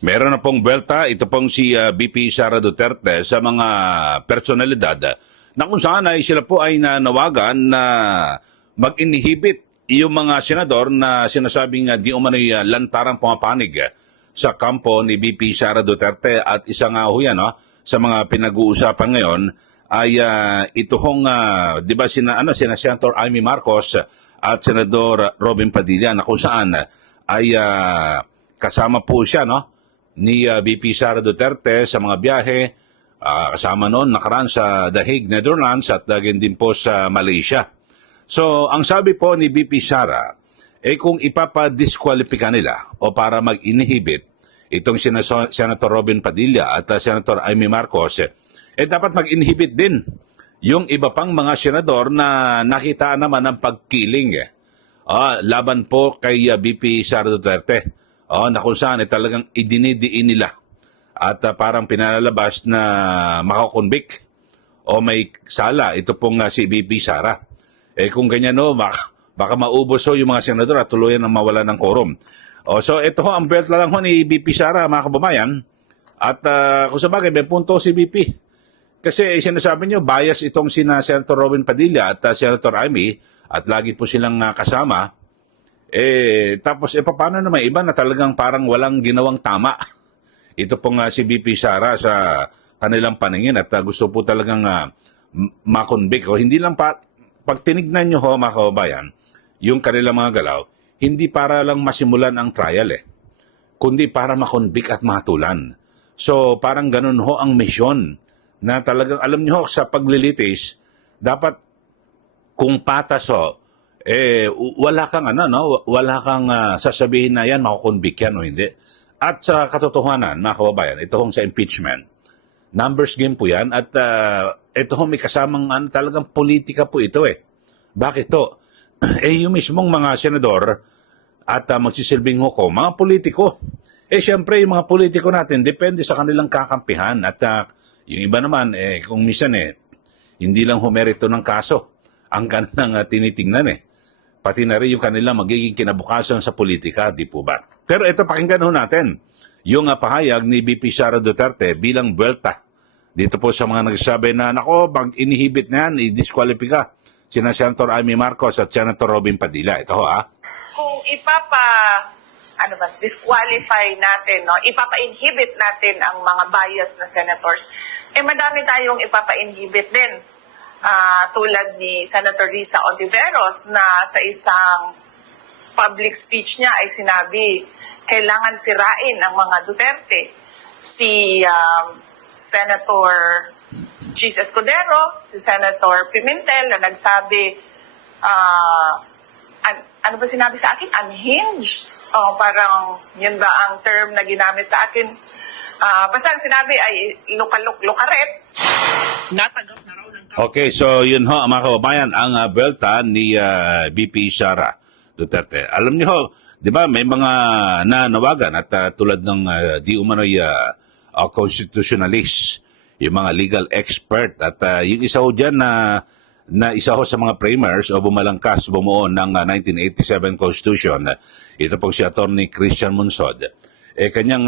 Meron na pong belta, ito pong si VP Sara Duterte sa mga personalidad na kung saan ay sila po ay nanawagan na mag-inhibit yung mga senador na sinasabing di umano'y lantarang pumapanig sa kampo ni VP Sara Duterte. At isa nga ho yan, sa mga pinag-uusapan ngayon ay ito hong, di ba, sina Senator Amy Marcos at Senador Robin Padilla na kung saan ay kasama po siya, ni VP Sara Duterte sa mga biyahe, kasama noon nakaraan sa The Hague, Netherlands at din po sa Malaysia. So, ang sabi po ni VP Sara, kung ipapadiskwalipika nila o para mag-inhibit itong Senator Robin Padilla at Senator Amy Marcos, dapat mag-inhibit din yung iba pang mga senador na nakita naman ang pagkiling laban po kay VP Sara Duterte. Na kung saan talagang idinidiin nila at parang pinalalabas na makakonvict o may sala ito pong si VP Sara. Kung ganyan baka maubos yung mga senador at tuluyan na mawala ng quorum. So ito ang belt lang ni VP Sara, mga kababayan. At kung sabagay, may punto si VP. Kasi sinasabi niyo, bias itong sina Senator Robin Padilla at Senator Amy at lagi po silang kasama. Tapos paano naman iba na talagang parang walang ginawang tama? Ito pong si VP Sara sa kanilang paningin at gusto po talagang makonvict. Hindi lang pag tinignan nyo mga kababayan, yung kanilang mga galaw, hindi para lang masimulan ang trial kundi para makonvict at matulan. So parang ganun ang misyon na talagang alam nyo sa paglilitis, dapat kung patas wala kang wala kang sasabihin na yan makukonvict yan o hindi. At sa katotohanan, mga kababayan, ito sa impeachment, numbers game po yan at ito may kasamang talagang politika po ito Bakit to? Yung mismong mga senador at magsisilbing hukom, mga politiko. Siyempre yung mga politiko natin, depende sa kanilang kakampihan at yung iba naman, kung minsan hindi lang humerito ng kaso ang kanilang tinitingnan pati na rin yung kanila magiging kinabukasan sa politika, di po ba? Pero ito, pakinggan natin yung pahayag ni VP Sara Duterte bilang buwelta. Dito po sa mga nagsasabi na, pag inihibit na yan, i-disqualifika sina Senator Amy Marcos at Senator Robin Padilla. Ito Kung disqualify natin, ipapa-inhibit natin ang mga bias na senators, madami tayong ipapa-inhibit din. Tulad ni Senator Risa Ontiveros na sa isang public speech niya ay sinabi, kailangan sirain ang mga Duterte. Si Senator Chis Escudero, si Senator Pimentel na nagsabi, ano ba sinabi sa akin? Unhinged. Parang yun ba ang term na ginamit sa akin? Basta ang sinabi ay lukaret. Natagap na raw ng... Okay, so yun mga kababayan, ang belta ni VP Sara Duterte. Alam niyo di ba, may mga nanawagan at tulad ng di umano'y constitutionalist, yung mga legal expert at yung isa dyan na isa sa mga framers o bumalangkas bumuo ng 1987 Constitution, ito po si Atty. Christian Monsod, kanyang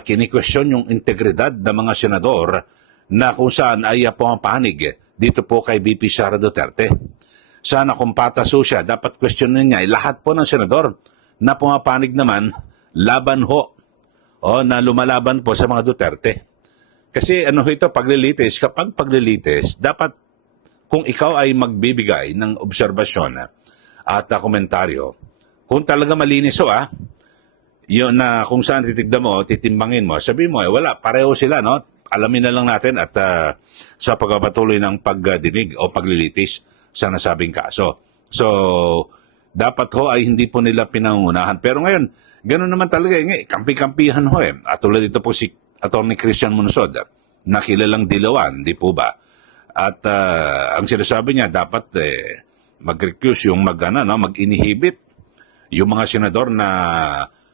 kini-question yung integridad ng mga senador na kung saan ay pumapanig dito po kay VP Sara Duterte. Sana kung patas siya, dapat questionin niya lahat po ng senador na pumapanig naman laban na lumalaban po sa mga Duterte. Kasi ito, paglilitis, kapag paglilitis, dapat kung ikaw ay magbibigay ng obserbasyon at komentaryo, kung talaga malinis yun na kung saan titignan mo, titimbangin mo, sabihin mo, wala, pareho sila, alamin na lang natin at sa pagpapatuloy ng pagdinig o paglilitis sa nasabing kaso. So, dapat ay hindi po nila pinangunahan. Pero ngayon, gano'n naman talaga, kampi-kampihan At tulad ito po si Atty. Christian Monsod, na kilalang dilawan, di po ba? At ang sinasabi niya, dapat mag-recuse yung mag-inhibit yung mga senador na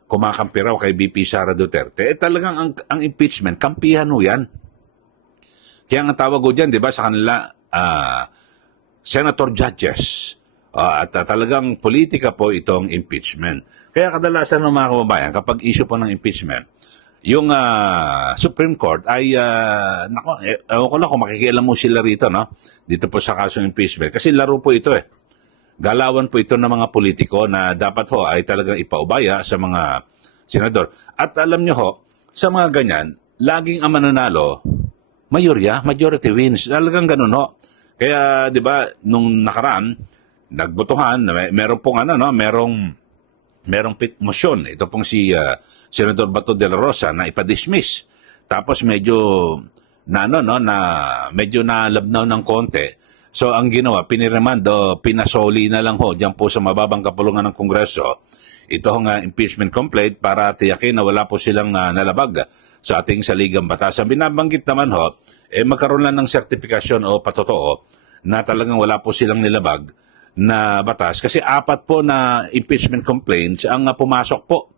kumakampi raw kay VP Sara Duterte. Talagang ang impeachment, kampihan yan. Kaya ang tawag dyan, di ba, sa kanila, senator judges. At talagang politika po itong impeachment. Kaya kadalasan ng mga kababayan, kapag issue po ng impeachment, yung Supreme Court ay, ewan ko lang kung makikialam mo sila rito, no? Dito po sa kasong impeachment. Kasi laro po ito eh. Galawan po ito ng mga politiko na dapat ho ay talagang ipaubaya sa mga senador. At alam nyo ho, sa mga ganyan, laging ang mananalo, majority wins. Talagang ganun ho. Kaya, di ba, nung nakaraan, nagbotohan, meron pong merong motion. Ito pong si Senador Bato de la Rosa na ipa-dismiss. Tapos medyo medyo nalabnaw ng konti. So ang ginawa, piniremando, pinasoli na lang ho diyan po sa mababang kapulungan ng Kongreso. Ito nga impeachment complaint para tiyakin na wala po silang nalabag sa ating saligang batas. Ang binabanggit naman ho, magkaroon lang ng sertifikasyon o patotoo na talagang wala po silang nilabag na batas kasi 4 po na impeachment complaints ang pumasok po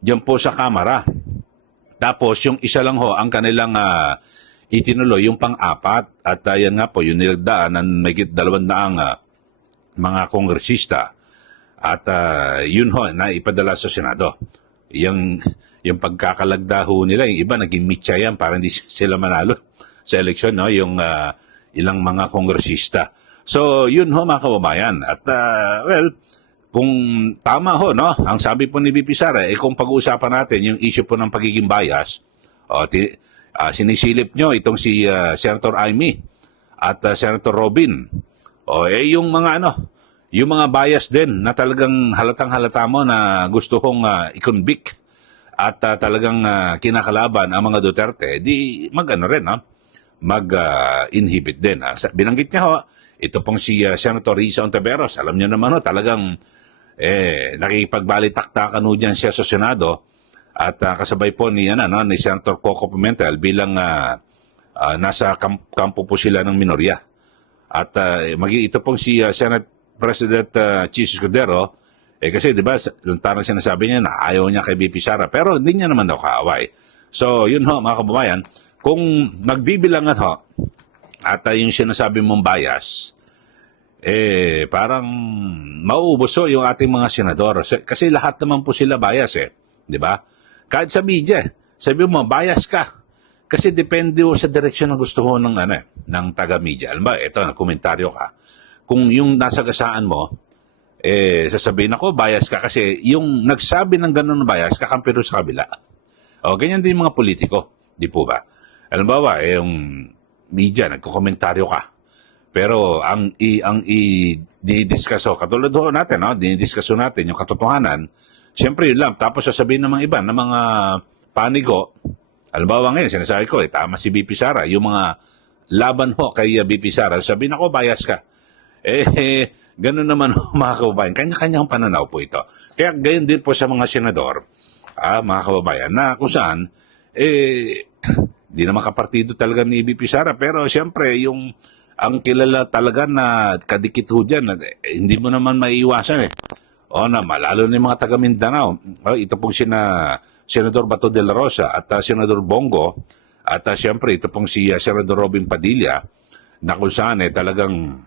diyan po sa Kamara. Tapos yung isa lang ho ang kanilang itinuloy, yung pang-4 at yan nga po yung nilagdaan ng mahigit 200 mga kongresista at yun ho na ipadala sa Senado. Yung pagkakalagda ho nila, yung iba naging mitya yan para hindi sila manalo sa eleksyon, no? Yung ilang mga kongresista. So, yun ho mga kababayan. At, kung tama ho, no? Ang sabi po ni VP Sara, kung pag-uusapan natin yung issue po ng pagiging bias, sinisilip nyo itong si Senator Amy at Senator Robin. Yung mga yung mga bias din na talagang halatang-halata mo na gusto kong i-convict at talagang kinakalaban ang mga Duterte, di rin, no? Mag-inhibit din. Binanggit niya ho, ito pong si Senator Risa Ontiveros, alam niyo naman ho, talagang nakikipagbalitaktakan ho dyan siya sa Senado at kasabay po ni Senator Coco Pimentel bilang nasa kampo po sila ng minorya. At ito pong si Senate President Chis Escudero, kasi di ba, lantarang sinasabi niya na ayaw niya kay VP Sara, pero hindi niya naman daw kaaway. So, yun ho, mga kababayan, kung nagbibilangan ho, at yung sinasabi mong bias, parang mauubos ho yung ating mga senador. Kasi lahat naman po sila bias di ba? Kahit sa media, sabi mo, bias ka. Kasi depende ho sa direksyon na gusto ho ng taga-media. Alam ba, ito, komentaryo ka. Kung yung nasagasaan mo, sasabihin ako, bias ka. Kasi yung nagsabi ng ganun na bias, kakampi rin sa kabila. Ganyan din mga politiko. Di po ba? Alam ba, yung media, nagkukomentaryo ka. Pero ang i-discuss katulad ho natin, dinidiscuss natin yung katotohanan, siyempre yun lang. Tapos sasabihin ng mga iba, ng mga panigo, alam ba ngayon, sinasabi ko, tama si VP Sara, yung mga laban ho kay VP Sara, sabihin ako, bias ka. Ganun naman ho, mga kababayan. Kanya-kanyang pananaw po ito. Kaya gayon din po sa mga senador, mga kababayan, na kung saan, di naman kapartido talaga ni VP Sara, pero siyempre, ang kilala talaga na kadikit ho dyan, hindi mo naman maiiwasan lalo na yung mga taga Mindanao. Ito pong Senador Bato de la Rosa at Senador Bongo at siyempre ito pong si Senador Robin Padilla na kung saan talagang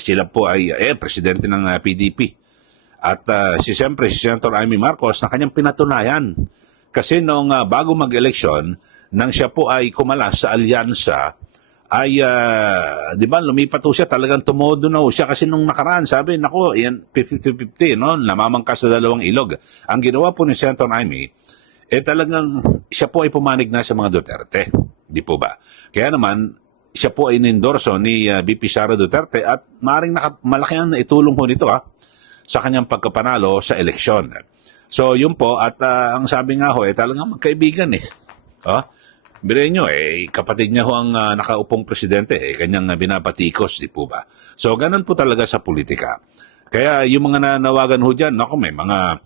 sila po ay presidente ng PDP. At siyempre si Senator Amy Marcos na kanyang pinatunayan. Kasi noong bago mag-eleksyon, nang siya po ay kumalas sa alyansa, ay, di ba, lumipat ho siya, talagang tumodo na ho siya. Kasi nung nakaraan, sabi, nako, yan, 50-50, namamangkas sa dalawang ilog. Ang ginawa po ni Senator Amy, talagang siya po ay pumanig na sa mga Duterte. Di po ba? Kaya naman, siya po ay nindorso ni VP Sara Duterte at maaaring malaki ang naitulong ho nito sa kanyang pagkapanalo sa eleksyon. So, yun po, at ang sabi nga ho, talagang magkaibigan Biruin nyo, kapatid niya ho ang nakaupong presidente, kanyang binabatikos, di po ba? So, ganun po talaga sa politika. Kaya yung mga nanawagan ho dyan, may mga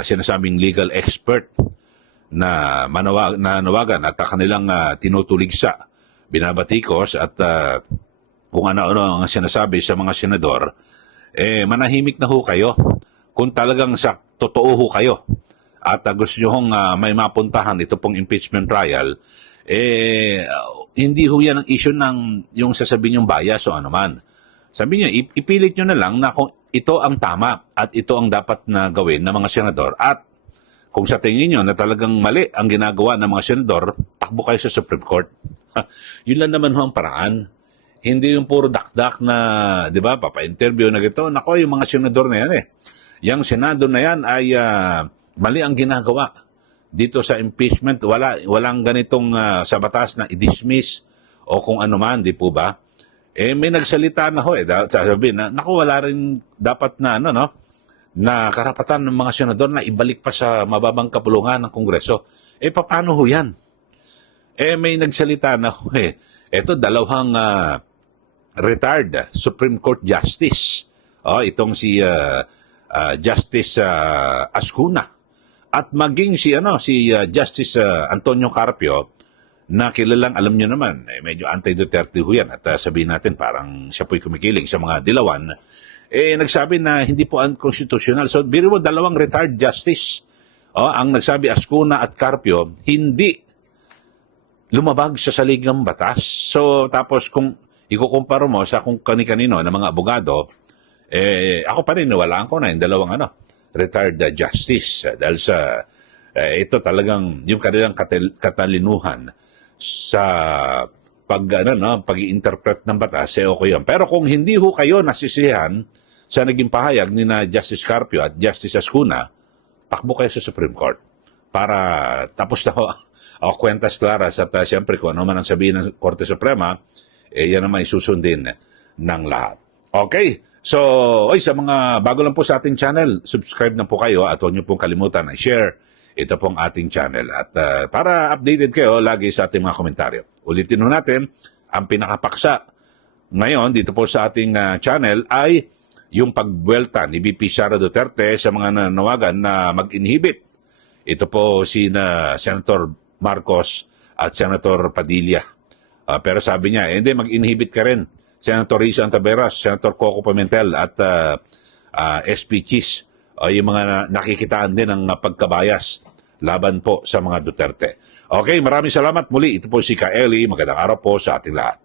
sinasabing legal expert na nanawagan at kanilang tinutuligsa, binabatikos at kung ano-ano ang sinasabi sa mga senador, manahimik na ho kayo. Kung talagang sa totoo ho kayo, at gusto nyo hong may mapuntahan ito pong impeachment trial, hindi ho yan ang issue ng yung sasabihin yung bias o anuman. Sabi niya, ipilit nyo na lang na kung ito ang tama at ito ang dapat na gawin ng mga senador. At kung sa tingin nyo na talagang mali ang ginagawa ng mga senador, takbo kayo sa Supreme Court. Yun lang naman ho ang paraan. Hindi yung puro dakdak na, di ba, papa-interview na gito. Nako, yung mga senador na yan Yung senado na yan ay mali ang ginagawa. Dito sa impeachment, walang ganitong sa batas na i-dismiss o kung ano man, di po ba? May nagsalita na ho sasabihin na, naku, wala rin dapat na, na karapatan ng mga senador na ibalik pa sa mababang kapulungan ng Kongreso. Paano ho yan? May nagsalita na ho Ito, dalawang retired Supreme Court Justice. Itong si Justice Ascuna. At maging si Justice Antonio Carpio, na kilalang, alam nyo naman, medyo anti-Duterte ho yan. At sabihin natin, parang siya po'y kumikiling sa mga dilawan. Nagsabi na hindi po unconstitutional. So, biro mo, dalawang retired justice. Ang nagsabi, Ascuna at Carpio, hindi lumabag sa saligang batas. So, tapos kung ikukumpara mo sa kung kani-kanino ng mga abogado, ako pa rin, nawalaan ko na yung dalawang retired justice. Dahil sa, ito talagang, yung kanilang katalinuhan sa pag-interpret ng batas, okay yan. Pero kung hindi ho kayo nasisihan sa naging pahayag ni na Justice Carpio at Justice Ascuna, takbo kayo sa Supreme Court para tapos na ako kwentas claras at siyempre kung ano man ang sabihin ng Korte Suprema, yan naman isusundin ng lahat. Okay? So, sa mga bago lang po sa ating channel, subscribe na po kayo at huwag niyo pong kalimutan na share ito pong ating channel. At para updated kayo lagi sa ating mga komentaryo. Ulitin ho natin, ang pinakapaksa ngayon dito po sa ating channel ay yung pagbuelta ni VP Sara Duterte sa mga nanawagan na mag-inhibit. Ito po si Senator Marcos at Senator Padilla. Pero sabi niya, hindi, mag-inhibit ka rin. Senator Risa Antaveras, Senator Coco Pimentel at SP Cheese. Yung mga nakikitaan din ng pagkabayas laban po sa mga Duterte. Okay, maraming salamat muli. Ito po si Kaeli. Magandang araw po sa ating lahat.